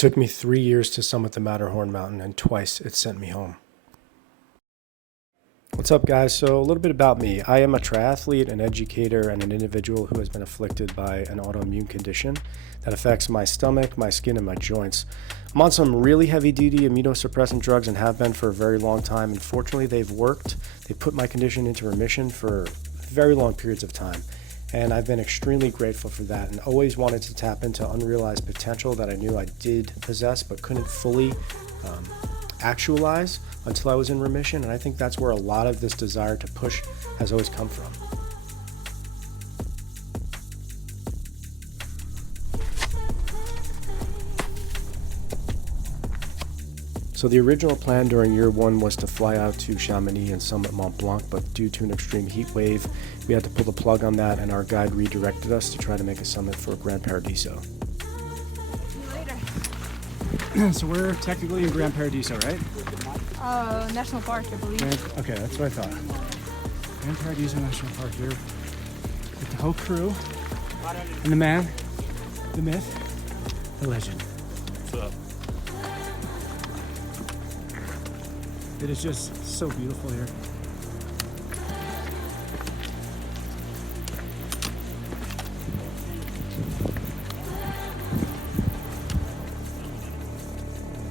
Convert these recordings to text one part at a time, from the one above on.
took me 3 years to summit the Matterhorn mountain, and twice it sent me home. What's up, guys? So a little bit about me. I am a triathlete, an educator, and an individual who has been afflicted by an autoimmune condition that affects my stomach, my skin, and my joints. I'm on some really heavy-duty immunosuppressant drugs and have been for a very long time. Unfortunately, they've worked. They put my condition into remission for very long periods of time. And I've been extremely grateful for that and always wanted to tap into unrealized potential that I knew I did possess but couldn't fully actualize until I was in remission. And I think that's where a lot of this desire to push has always come from. So the original plan during year one was to fly out to Chamonix and summit Mont Blanc, but due to an extreme heat wave, we had to pull the plug on that, and our guide redirected us to try to make a summit for Gran Paradiso. So we're technically in Gran Paradiso, right? National Park, I believe. Okay, that's what I thought. Gran Paradiso National Park here with the whole crew and the man, the myth, the legend. What's up? It is just so beautiful here.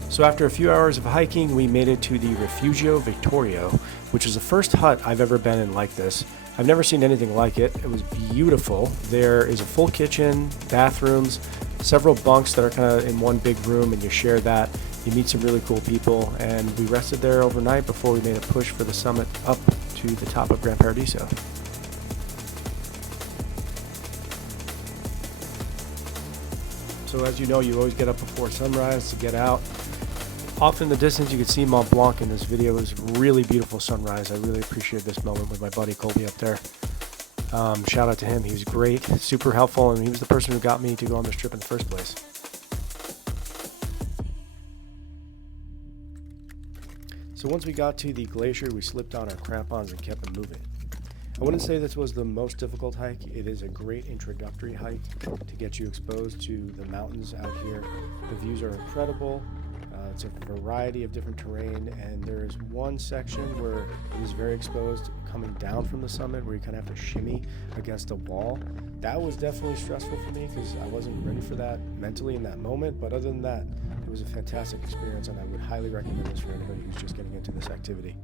So after a few hours of hiking, we made it to the Refugio Victorio, which is the first hut I've ever been in like this. I've never seen anything like it. It was beautiful. There is a full kitchen, bathrooms, several bunks that are kind of in one big room, and you share that. You meet some really cool people, and we rested there overnight before we made a push for the summit up to the top of Gran Paradiso. So as you know, you always get up before sunrise to get out. Off in the distance, you can see Mont Blanc in this video. It was a really beautiful sunrise. I really appreciated this moment with my buddy Colby up there. Shout out to him. He was great, super helpful, and he was the person who got me to go on this trip in the first place. So once we got to the glacier, we slipped on our crampons and kept it moving. I wouldn't say this was the most difficult hike. It is a great introductory hike to get you exposed to the mountains out here. The views are incredible. It's a variety of different terrain, and there is one section where it is very exposed coming down from the summit where you kind of have to shimmy against a wall. That was definitely stressful for me because I wasn't ready for that mentally in that moment, but other than that, it was a fantastic experience, and I would highly recommend this for anybody who's just getting into this activity.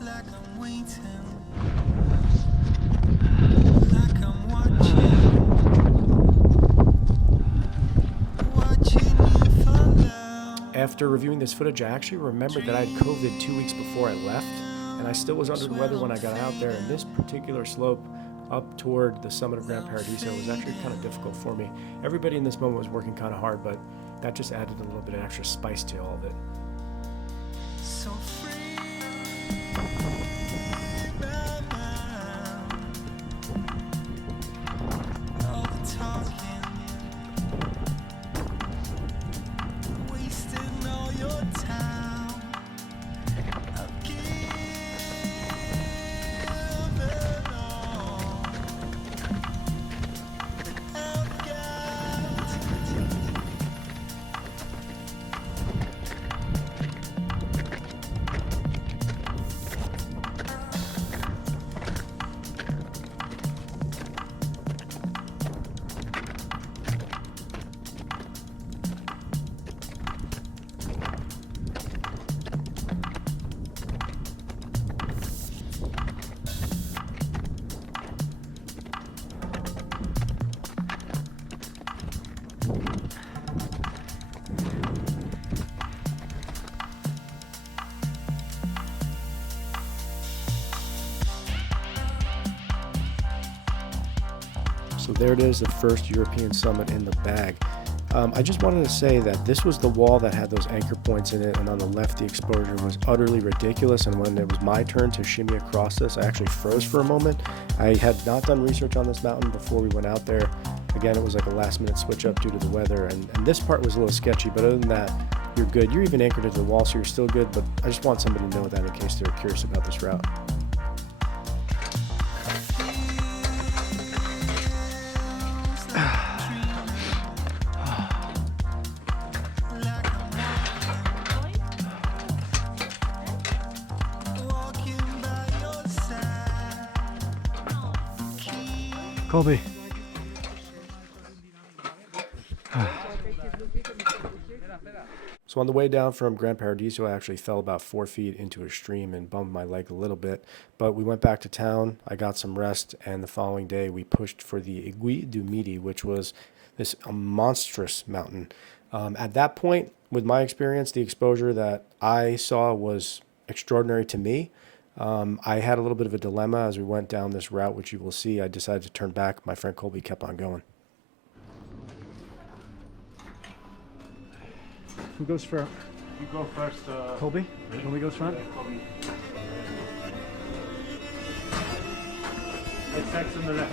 Like I'm waiting, like I'm watching you follow. After reviewing this footage, I actually remembered that I had COVID 2 weeks before I left, and I still was under the weather when I got out there, and this particular slope up toward the summit of Gran Paradiso was actually kind of difficult for me. Everybody in this moment was working kind of hard, but that just added a little bit of extra spice to all of it. So free. So there it is, the first European summit in the bag. I just wanted to say that this was the wall that had those anchor points in it, and on the left the exposure was utterly ridiculous, and when it was my turn to shimmy across this, I actually froze for a moment. I had not done research on this mountain before we went out there. Again, it was like a last minute switch up due to the weather, and this part was a little sketcy, but other than that, you're good. You're even anchored to the wall, so you're still good, but I just want somebody to know that in case they're curious about this route. Colby. So on the way down from Gran Paradiso, I actually fell about 4 feet into a stream and bumped my leg a little bit. But we went back to town, I got some rest, and the following day we pushed for the Aiguille du Midi, which was this monstrous mountain. At that point, with my experience, the exposure that I saw was extraordinary to me. I had a little bit of a dilemma as we went down this route, which you will see. I decided to turn back. My friend Colby kept on going. Who goes first? You go first. Colby? Colby goes front? Colby. X on the left.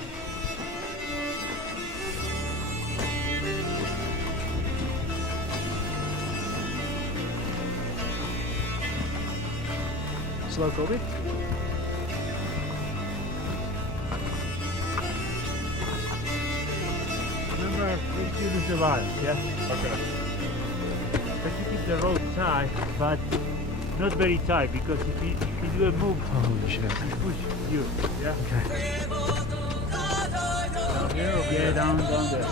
Slow, Colby. Remember, we do this a lot, yeah? Okay. But you keep the road tight, but not very tight, because if you do a move, Holy shit. it push you, yeah? Okay. Down here or yeah, down there.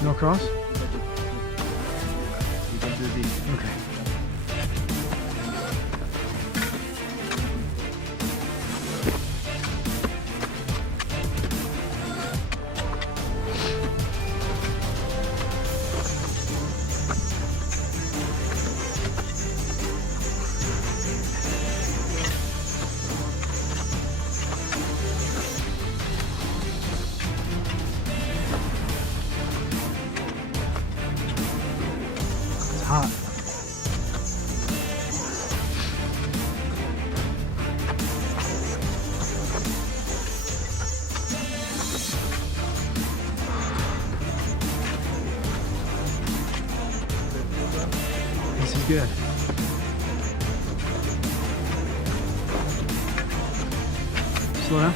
No cross? You can do this. Okay. Hot. This is good. Slow down.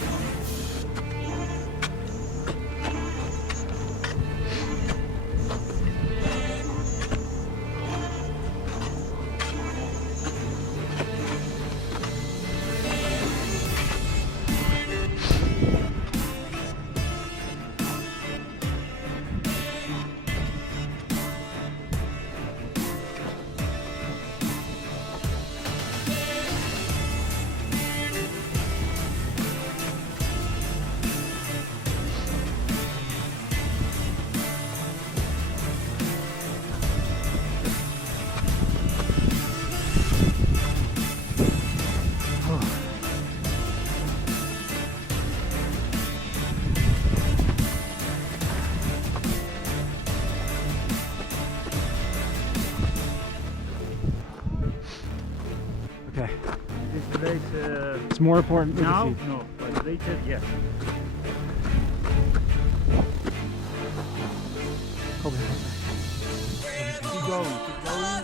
Okay. This later. It's more important with the Now? feet. No, but later, yes. Colby. Keep going,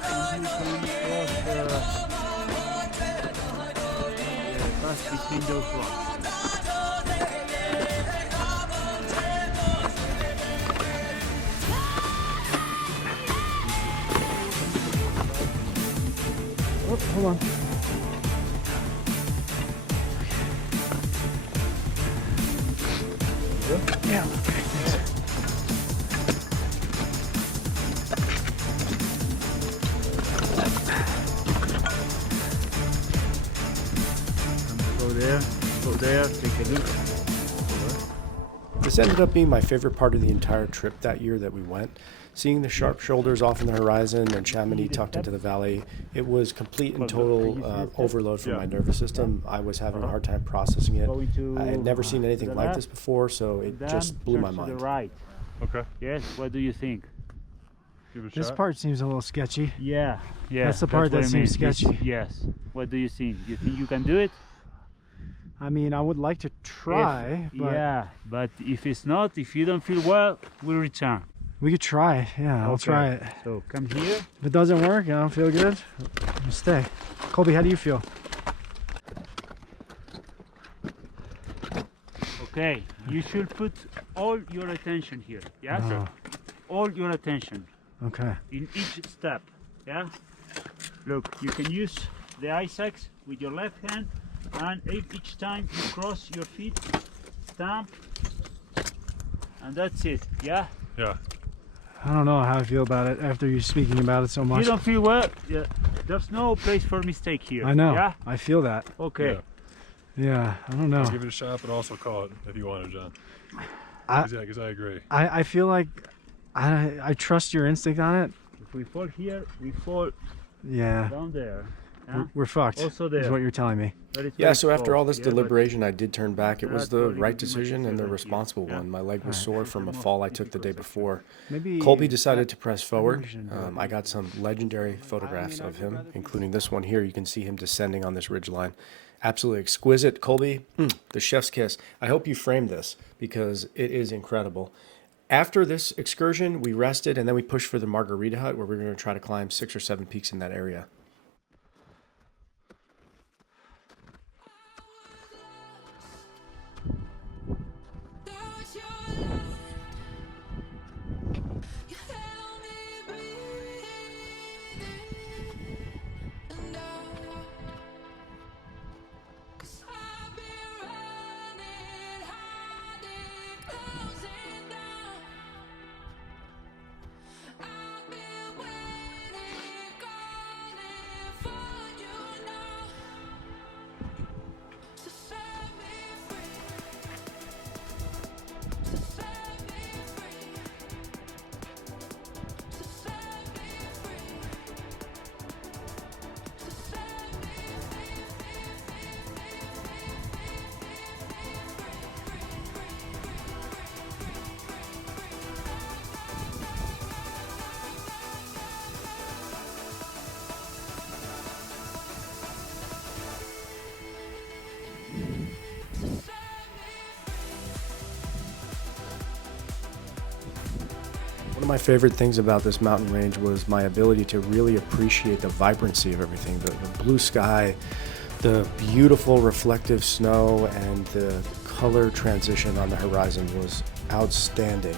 and you can cross pass between those rocks. Oh, hold on. Yeah, okay, thanks. Go there, take a look. This ended up being my favorite part of the entire trip that year that we went. Seeing the sharp shoulders off in the horizon and Chamonix tucked into the valley, it was complete and total overload for my nervous system. I was having a hard time processing it. I had never seen anything like this before, so it just blew my To the mind. right. Okay. Yes, what do you think? Give it a This shot. part seems a little sketchy. Yeah, yeah. That's the part what that I mean. seems sketchy. Yes. What do you think? You think you can do it? I mean, I would like to try, but Yeah, but if it's not, if you don't feel well, we'll return. we could try. Yeah, I'll Okay. try it. So come here. If it doesn't work, I don't feel good, I'll stay. Colby, how do you feel? Okay, you should put all your attention here. Yeah. Oh, All your attention okay. in each step. Yeah. Look, you can use the ice axe with your left hand, and each time you cross your feet, stamp, and that's it. Yeah. Yeah. I don't know how I feel about it after you speaking about it so You much. don't feel well. Yeah. There's no place for mistake here. I know. Yeah. I feel that. Okay. Yeah. Yeah, I don't know. Give it a shot, but also call it if you want to, John. I- Because I agree. I feel like I trust your instinct on it. If we fall here, we fall Yeah, down there. Yeah? we're fucked. Also Is there. what you're telling me. But it's Yeah, very so after all close, this yeah, but- deliberation, I did turn back. It was That's the probably right would be my decision and the favorite responsible here. one. My leg was Alright. sore from a fall I took the day before. Maybe Colby decided to press forward. shouldn't do it. I got some legendary photographs of him, including this one here. You can see him descending on this ridgeline. Absolutely exquisite. Colby, the chef's kiss. I hope you framed this because it is incredible. After this excursion, we rested and then we pushed for the Margarita Hut where we were going to try to climb 6 or 7 peaks in that area. One of my favorite things about this mountain range was my ability to really appreciate the vibrancy of everything. The blue sky, the beautiful reflective snow, and the color transition on the horizon was outstanding.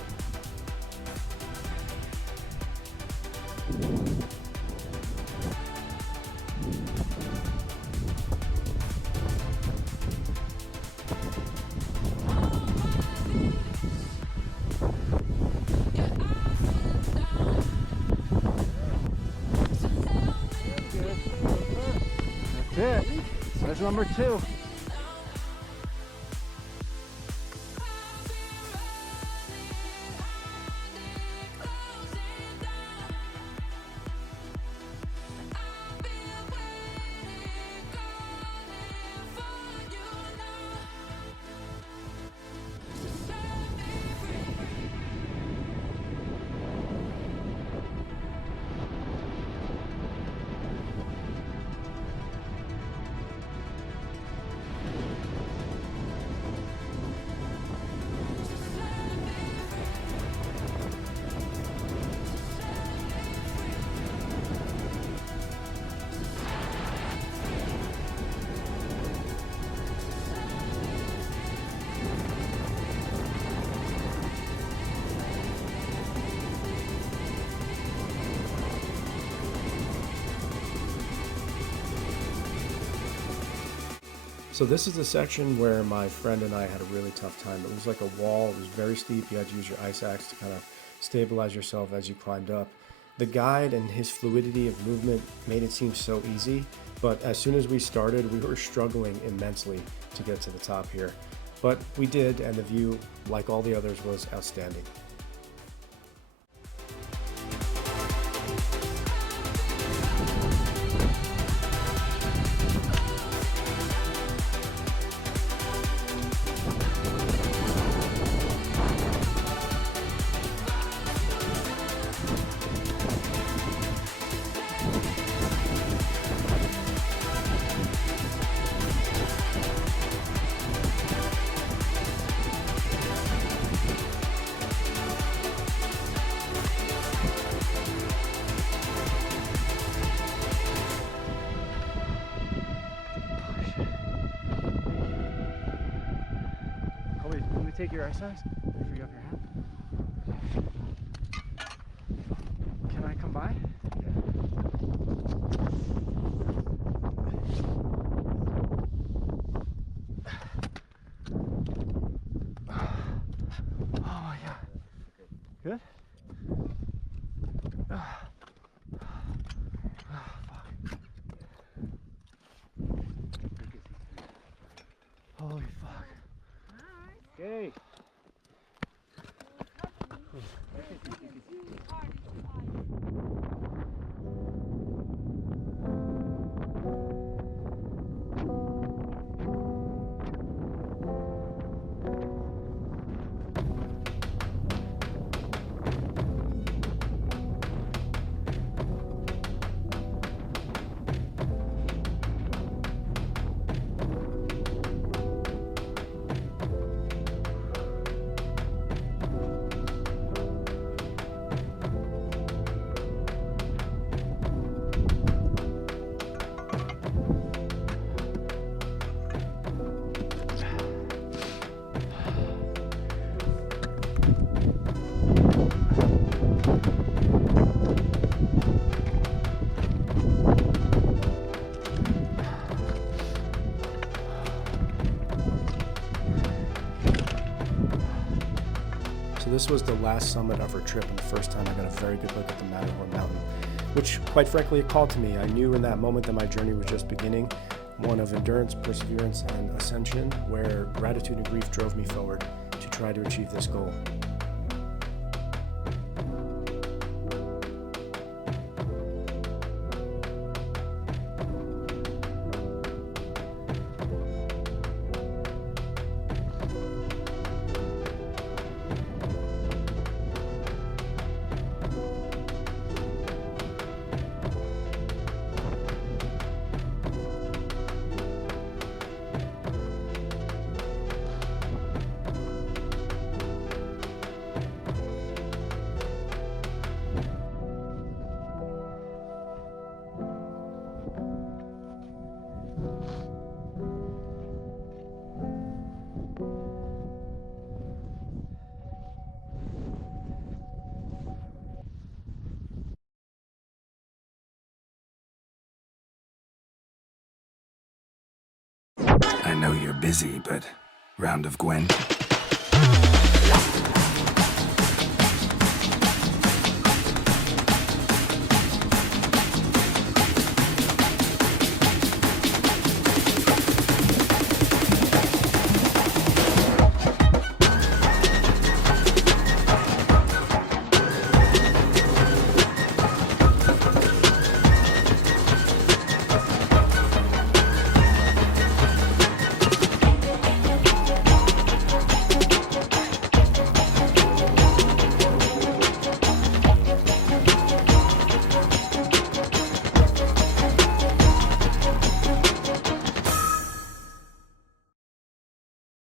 That's it. That's number 2. So this is the section where my friend and I had a really tough time. It was like a wall. It was very steep. You had to use your ice axe to kind of stabilize yourself as you climbed up. The guide and his fluidity of movement made it seem so easy, but as soon as we started, we were struggling immensely to get to the top here. But we did, and the view, like all the others, was outstanding. Oh wait, let me take your ice axe. Before you have your hand. Can I come by? Oh my god. Good? Holy fuck. Okay. So this was the last summit of our trip and the first time I got a very good look at the Matterhorn mountain, which quite frankly it called to me. I knew in that moment that my journey was just beginning, one of endurance, perseverance, and ascension, where gratitude and grief drove me forward to try to achieve this goal. I know you're busy, but round of Gwen?